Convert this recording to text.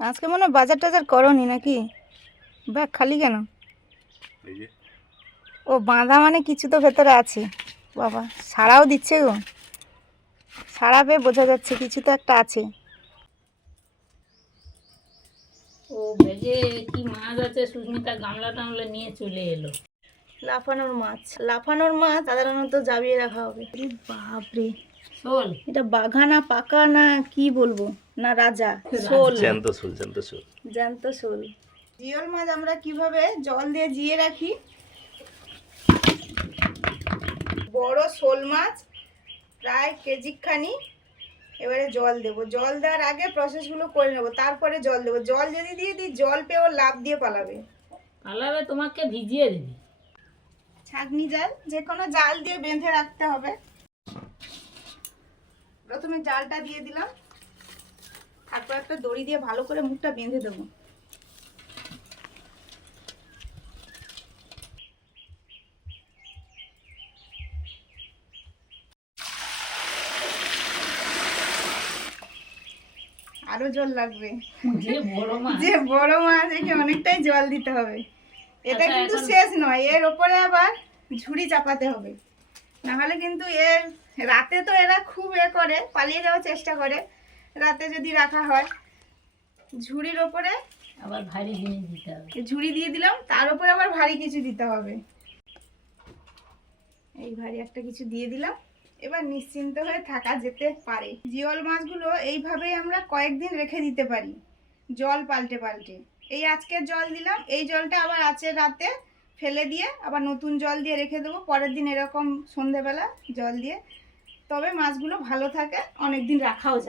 আজকে মনে হয় বাজার টাজার করনি নাকি? ব্যাগ খালি কেন? ও বাঁধা মানে কিছু তো ভেতরে আছে। বাবা সাড়াও দিচ্ছে গো, সাড়া পেয়ে বোঝা যাচ্ছে কিছু তো একটা আছে। ও ভেজে কি মাছ আছে, সুস্মিতা গামলা টামলা নিয়ে চলে এলো। লাফানোর মাছ, লাফানোর মাছ সাধারণত জাবিয়ে রাখা হবে। বাপরে, শোল, এটা বাঘা না পাকা না কি বলবো, না রাজা? শোল, জ্যান্ত শোল, জ্যান্ত শোল। জ্যান্ত শোল। জিওল মাছ আমরা কিভাবে জল দিয়ে জিয়ে রাখি। বড় শোল মাছ প্রায় কেজিখানি। এবারে জল দেবো, জল দেওয়ার আগে প্রসেসগুলো করে নেবো, তারপরে জল দেবো। জল যদি দিয়ে দিই জল পেয়ে ও লাফ দিয়ে পালাবে। পালাবে, তোমাকে ভিজিয়ে দিবি। ছাঁকনি জাল, যে কোনো জাল দিয়ে বেঁধে রাখতে হবে। প্রথমে জালটা দিয়ে দিলাম, তারপর একটা দড়ি দিয়ে ভালো করে মুখটা বেঁধে দেবো। আরো জল লাগবে, যে বড় মাছ, যে বড় মাছ একে অনেকটাই জল দিতে হবে। এটা আচ্ছা, কিন্তু এখন- শেষ নয়, এর ওপরে আবার ঝুড়ি চাপাতে হবে, নাহলে কিন্তু এর রাতে তো এরা খুব করে পালিয়ে যাওয়ার চেষ্টা করে। রাতে যদি রাখা হয় ঝুড়ির ওপরে আবার ভারী জিনিস দিতে হবে। ঝুড়ি দিয়ে দিলাম, তার উপরে আবার ভারী কিছু দিতে হবে। এই ভারী একটা কিছু দিয়ে দিলাম, এবার নিশ্চিন্ত হয়ে থাকা যেতে পারে। জিওল মাছগুলো এইভাবেই আমরা কয়েকদিন রেখে দিতে পারি, জল পাল্টে পাল্টে। এই আজকের জল দিলাম, এই জলটা আবার আছে রাতে ফেলে দিয়ে আবার নতুন জল দিয়ে রেখে দেবো, পরের দিন এরকম সন্ধেবেলা জল দিয়ে। তবে মাছগুলো ভালো থাকে, অনেক দিন রাখাও যায়।